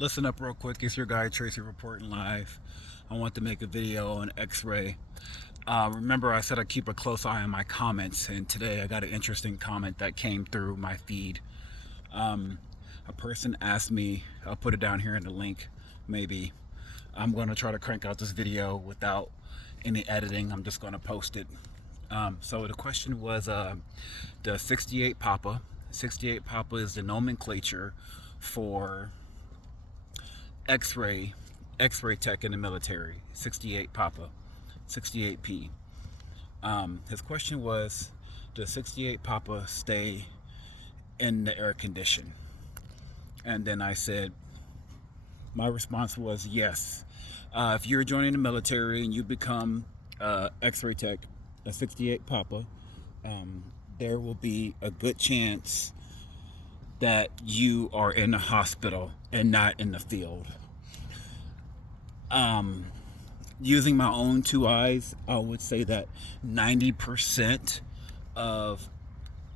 Listen up real quick. It's your guy Tracy reporting live. I want to make a video on Xray. Remember, I said I keep a close eye on my comments, and today I got an interesting comment that came through my feed. Um, a person asked me, I'll put it down here in the link, maybe. I'm going to try to crank out this video without any editing. I'm just going to post it. So the question was the 68 Papa. 68 Papa is the nomenclature for X-ray tech in the military. 68 Papa, 68P. His question was, does 68 Papa stay in the air condition? And then I said, my response was yes. If you're joining the military and you become X-ray tech, a 68 Papa, there will be a good chance that you are in the hospital and not in the field. Using my own two eyes, I would say that 90% of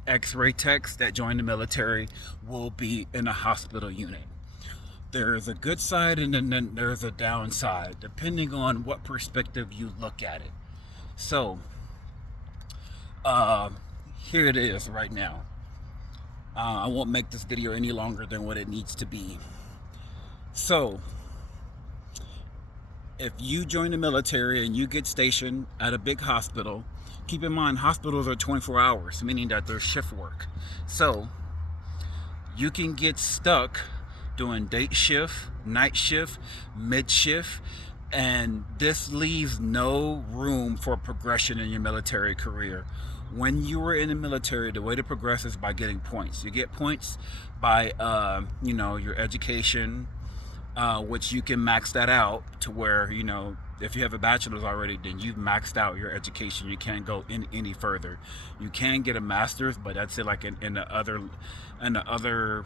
X-ray techs that join the military will be in a hospital unit. There's a good side and then there's a downside, depending on what perspective you look at it. So, here it is right now. I won't make this video any longer than what it needs to be. So, if you join the military and you get stationed at a big hospital, keep in mind hospitals are 24 hours, meaning that there's shift work. So, you can get stuck doing day shift, night shift, mid shift, and this leaves no room for progression in your military career. When you were in the military, the way to progress is by getting points. You get points by, your education, which you can max that out to where, if you have a bachelor's already, then you've maxed out your education. You can't go in any further. You can get a master's, but that's it. Like in the other.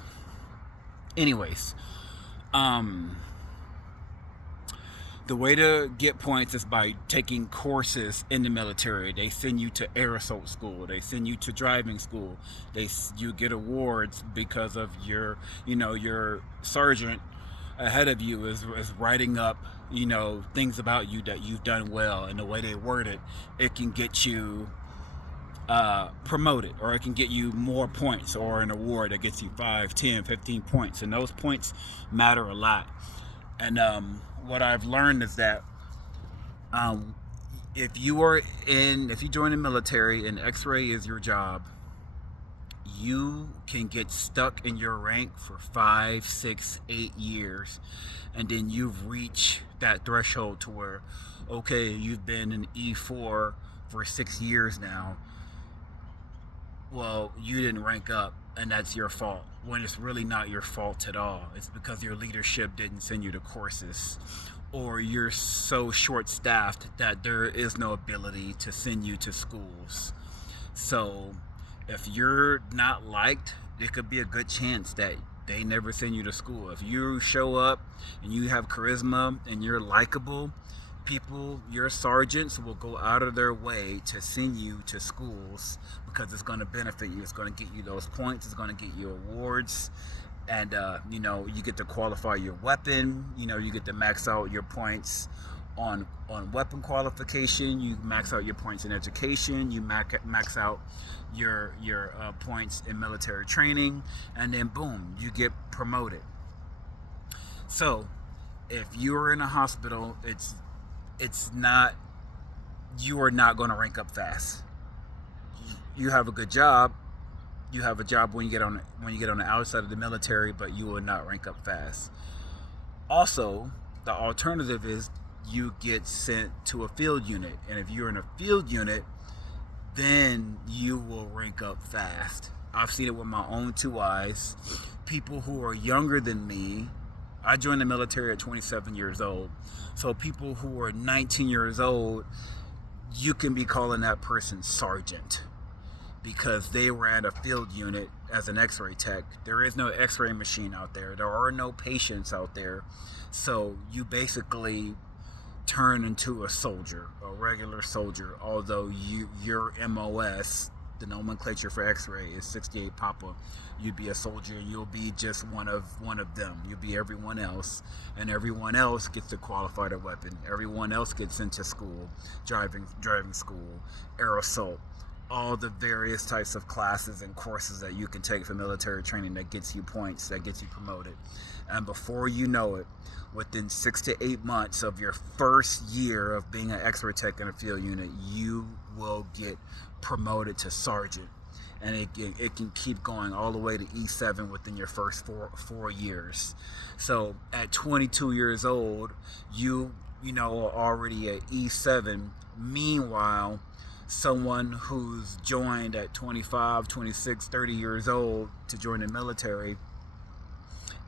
Anyways, the way to get points is by taking courses in the military. They send you to air assault school. They send you to driving school. You get awards because of your sergeant ahead of you is writing up, things about you that you've done well. And the way they word it, it can get you promoted, or it can get you more points, or an award that gets you 5, 10, 15 points. And those points matter a lot. And what I've learned is that if you join the military and X-ray is your job, you can get stuck in your rank for 5, 6, 8 years, and then you've reached that threshold to where, okay, you've been in E4 for 6 years now. Well, you didn't rank up, and that's your fault, when it's really not your fault at all. It's because your leadership didn't send you to courses, or you're so short-staffed that there is no ability to send you to schools. So if you're not liked, it could be a good chance that they never send you to school. If you show up and you have charisma and you're likable, your sergeants will go out of their way to send you to schools because it's going to benefit you. It's going to get you those points. It's going to get you awards. And, you get to qualify your weapon. You get to max out your points on weapon qualification. You max out your points in education. You max out your points in military training. And then, boom, you get promoted. So, if you're in a hospital, you are not going to rank up fast. You have a good job. You have a job when you get on the outside of the military, but you will not rank up fast. Also, the alternative is you get sent to a field unit, and if you're in a field unit, then you will rank up fast. I've seen it with my own two eyes. People who are younger than me, I joined the military at 27 years old. So people who are 19 years old, you can be calling that person sergeant because they were at a field unit as an X-ray tech. There is no X-ray machine out there. There are no patients out there. So you basically turn into a soldier, a regular soldier, although your MOS the nomenclature for X-ray is 68 Papa. You'd be a soldier, and you'll be just one of them. You'll be everyone else, and everyone else gets to qualify their weapon. Everyone else gets into school, driving school, air assault, all the various types of classes and courses that you can take for military training that gets you points, that gets you promoted. And before you know it, within 6 to 8 months of your first year of being an X-ray tech in a field unit, you will get promoted to sergeant. And it can keep going all the way to E7 within your first four years. So at 22 years old, you are already at E7. Meanwhile, someone who's joined at 25, 26, 30 years old to join the military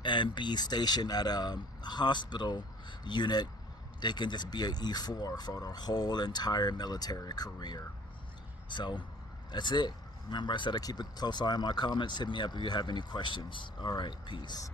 and be stationed at a hospital unit, they can just be an E4 for their whole entire military career. So that's it. Remember, I said I keep a close eye on my comments. Hit me up if you have any questions. All right, peace.